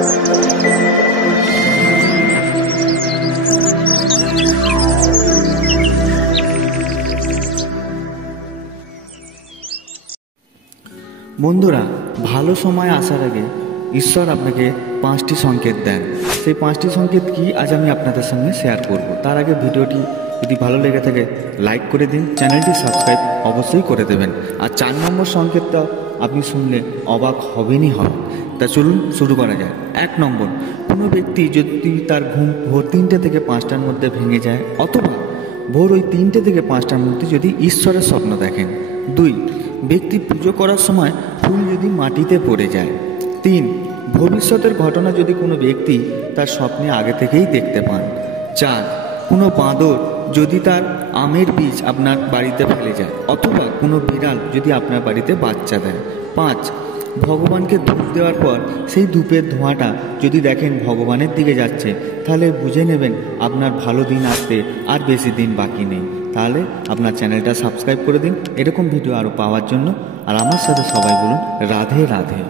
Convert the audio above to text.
বন্ধুরা, ভালো সময় আসার আগে ঈশ্বর আপনাকে 5টি সংকেত দেন। সেই 5টি সংকেত কি আজ আমি আপনাদের সঙ্গে শেয়ার করব। তার আগে ভিডিওটি যদি ভালো লেগে থাকে লাইক করে দিন, চ্যানেলটি সাবস্ক্রাইব অবশ্যই করে দেবেন। আর 4 নম্বর সংকেতটা আপনি শুনলে অবাক হবেনই হবে। তা চলুন শুরু করা যায়। 1 নম্বর, কোনো ব্যক্তি যদি তার ঘুম ভোর 3টে থেকে 5টার মধ্যে ভেঙে যায়, অথবা ভোর ওই 3টে থেকে 5টার মধ্যে যদি ঈশ্বরের স্বপ্ন দেখেন। 2, ব্যক্তি পুজো করার সময় ফুল যদি মাটিতে পড়ে যায়। 3, ভবিষ্যতের ঘটনা যদি কোনো ব্যক্তি তার স্বপ্নে আগে থেকেই দেখতে পান। 4, কোনো বাঁদর যদি তার আমের বীজ আপনার বাড়িতে ফেলে যায়, অথবা কোনো বিড়াল যদি আপনার বাড়িতে বাচ্চা দেয়। 5, ভগবানকে ধূপ দেওয়ার পর সেই ধূপের ধোঁয়াটা যদি দেখেন ভগবানের দিকে যাচ্ছে, তাহলে বুঝে নেবেন আপনার ভালো দিন আসতে আর বেশি দিন বাকি নেই। তাহলে আপনার চ্যানেলটা সাবস্ক্রাইব করে দিন এরকম ভিডিও আরও পাওয়ার জন্য। আর আমার সাথে সবাই বলুন রাধে রাধে।